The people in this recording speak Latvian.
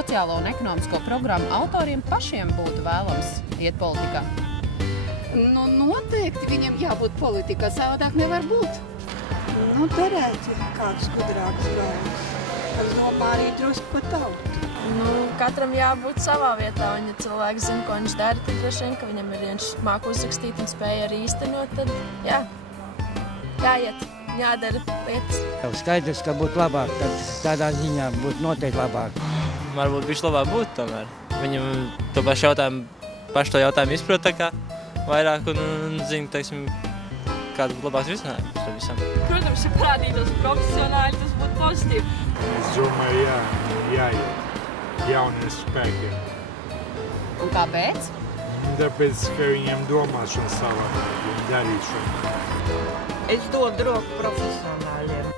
sociālo un ekonomisko programmu autoriem pašiem būtu vēlams iet politikā? Nu, noteikti viņam jābūt politikā, savādāk nevar būt. Nu, derētu kāds gudrāks bērns. Es domāju, arī drusku par tautu. Nu, katram jābūt savā vietā, un ja cilvēks zina, ko viņš dara, tad droši vien, ka viņam ir viņš māk uzrakstīt un spēja arī īstenot, tad jā, jāiet, jādara lietas. Jau skaidrs, ka būtu labāk, tad tādā ziņā būtu noteikti labāk. Varbūt viņš labāk būtu tomēr. Viņam to pašu jautājumu izprot tā kā vairāk un zina, teiksim, kāda būtu labāks risinājums par visam. Protams, ja parādītos profesionāli, tas būtu pozitīvi. Es domāju, jāiet jauniem spēkiem. Un kāpēc? Tāpēc, ka viņiem domāšana savādāk un darīšana. Es dodu roku profesionāļiem.